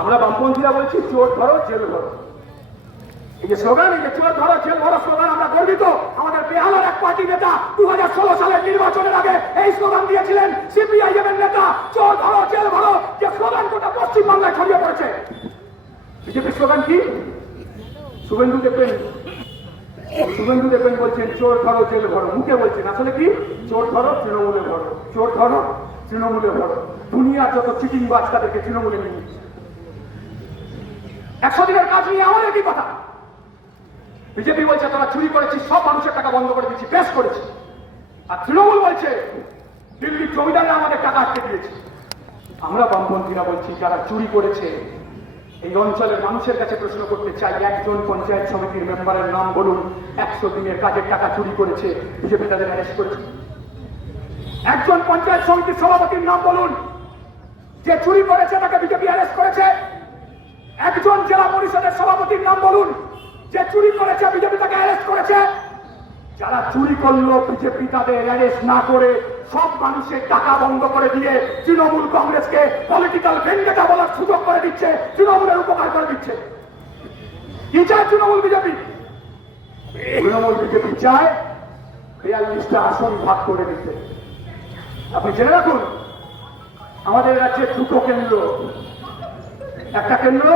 আমরা বামপন্থীরা বলছি, চোর ধরো, জেল ধরো এই যে স্লোগান এই যে চোর ধরো, জেল ধরো স্লোগান আমরা গর্বিত। আমাদের বেহালার এক পার্টি নেতা দু হাজার ষোলো সালের নির্বাচনের আগে এই স্লোগান দিয়েছিলেন সিপিআইএম এর নেতা, চোর ধরো, জেল ধরো যে স্লোগান গোটা পশ্চিম বাংলায় ছড়িয়ে পড়েছে। বিজেপির স্লোগান কি? শুভেন্দু দেখবেন শুভেন্দু দেখবেন বলছেন, চোর ধরো, জেল ধরো মুখে বলছেন, আসলে কি? চোর ধরো, তৃণমূলে ধরো চোর ধরো, তৃণমূলে ধরো দুনিয়া যত চিটিং বাজ তাদেরকে তৃণমূলে নিয়ে। একশো দিনের কাজ নিয়ে আমাদের কি কথা? বিজেপি বলছে, তোরা চুরি করেছি সব মানুষের টাকা বন্ধ করে দিচ্ছি বেশ করেছি। আর তৃণমূল বলছে, দিল্লির জমিদাররা আমাদের টাকা আটকে দিয়েছে। আমরা বামপন্থীরা বলছি, যারা চুরি করেছে, এই অঞ্চলের মানুষের কাছে প্রশ্ন করতে চাই, একজন পঞ্চায়েত সমিতির মেম্বারের নাম বলুন, একশো দিনের কাজের টাকা চুরি করেছে, বিজেপি তাদের অ্যারেস্ট করেছে। একজন পঞ্চায়েত সমিতির সভাপতির নাম বলুন, যে চুরি করেছে তাকে বিজেপি অ্যারেস্ট করেছে। একজন জেলা পরিষদের সভাপতির নাম বলুন, যে চুরি করেছে, বিজেপি তাকে অ্যারেস্ট করেছে। যারা চুরি করল, বিজেপি তাদের অ্যারেস্ট না করে সব মানুষের টাকা বন্ধ করে দিয়ে তৃণমূল কংগ্রেসকে পলিটিক্যাল ভেন্ডেটা বলার সুযোগ করে দিচ্ছে, তৃণমূলের উপকার করে দিচ্ছে। কি চায় তৃণমূল বিজেপি? তৃণমূল বিজেপি চায় বিয়াল্লিশটা আসন ভাগ করে দিতে। আপনি জেনে রাখুন, আমাদের রাজ্যে দুটো কেন্দ্র একটা কেন্দ্র,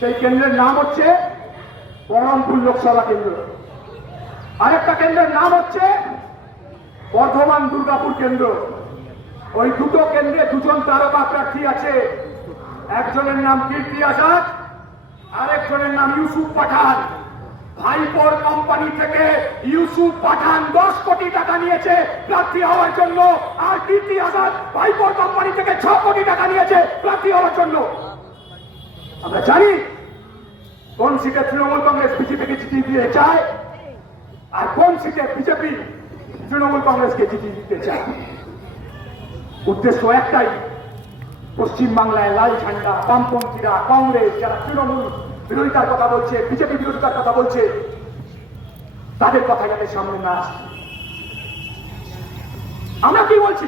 সেই কেন্দ্রের নাম হচ্ছে বহরমপুর লোকসভা কেন্দ্র। আরেকটা কেন্দ্রের নাম হচ্ছে বর্ধমান দুর্গাপুর কেন্দ্র। ওই দুটো কেন্দ্রে দুজন তারকা প্রার্থী আছে। একজনের নাম কীর্তি আজাদ, আরেকজনের নাম ইউসুফ পাঠান। ভাইপোর কোম্পানি থেকে ইউসুফ পাঠান দশ কোটি টাকা নিয়েছে। প্রার্থী হওয়ার জন্য। আর কীর্তি আজাদ ভাইপোর কোম্পানি থেকে ছ কোটি টাকা নিয়েছে। প্রার্থী হওয়ার জন্য। আমরা জানি কোন সিটে তৃণমূল কংগ্রেস বিজেপিকে জিতিয়ে দিয়ে চায়। আর কোন সিটে বিজেপি, তৃণমূল কংগ্রেসকে জিতিয়ে দিতে চায়। উদ্দেশ্য একটাই পশ্চিম বাংলায় লাল ঝান্ডা, বামপন্থীরা কংগ্রেস, যারা তৃণমূল বিরোধিতার কথা বলছে, বিজেপি বিরোধিতার কথা বলছে। তাদের কথা যাতে সামনে না আসে। আমরা কি বলছি?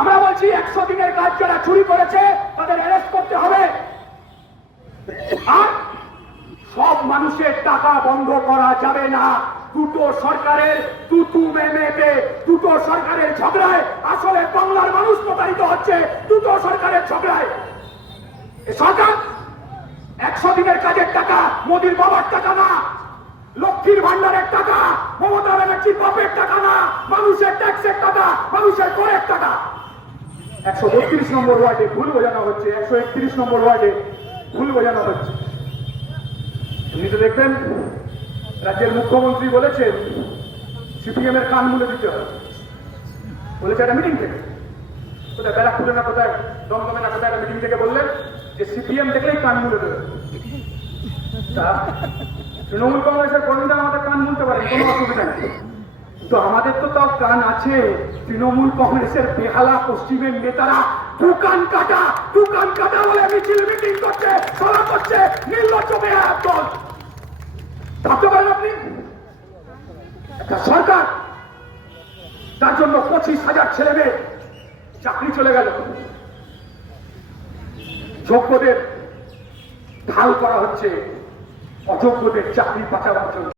আমরা বলছি একশো দিনের কাজ যারা চুরি করেছে, তাদের অ্যারেস্ট করতে হবে। আর সব মানুষের টাকা বন্ধ করা যাবে না। দুটো সরকারের তুতু মেমেতে দুটো সরকারের ঝগড়ায় আসলে বাংলার মানুষ প্রতারিত হচ্ছে দুটো সরকারের ঝগড়ায়। সরকার দিনের কাজের টাকা, মোদির বাবার টাকা না। লক্ষ্মীর ভান্ডারের টাকা, মমতা ব্যানার্জির বাপের টাকা না, মানুষের ট্যাক্সের টাকা, মানুষের করের টাকা। একশো বত্রিশ নম্বর ওয়ার্ডে ভুল বোঝানো হচ্ছে, একশো একত্রিশ নম্বর ওয়ার্ডে ভুল বোঝানো হচ্ছে। আপনি তো দেখবেন, রাজ্যের মুখ্যমন্ত্রী বলেছেন সিপিএম এর কান মুলে দিতে হবে। বলেছে, একটা মিটিং থেকে। কোথায়, ব্যারাকপুরে না কোথায়, দমদমে না কোথায় একটা মিটিং থেকে বললেন? যে সিপিএম দেখলেই কান মুলে দেবে। তৃণমূল কংগ্রেসের কর্মীরা আমাদের কান মুলতে পারে কোনো অসুবিধা নেই। তো আমাদের তো তাও কান আছে, তৃণমূল কংগ্রেসের বেহালা পশ্চিমের নেতারা দোকান কাটা দোকান কাটা বলে মিছিল মিটিং করছে, সভা করছে, নির্লজ্জ বেহালা দল। ভাবতে পারেন আপনি, একটা সরকার, তার জন্য পঁচিশ হাজার ছেলে মেয়ে চাকরি চলে গেল। যোগ্যদের ঢাল করা হচ্ছে অযোগ্যদের চাকরি বাঁচাবার জন্য।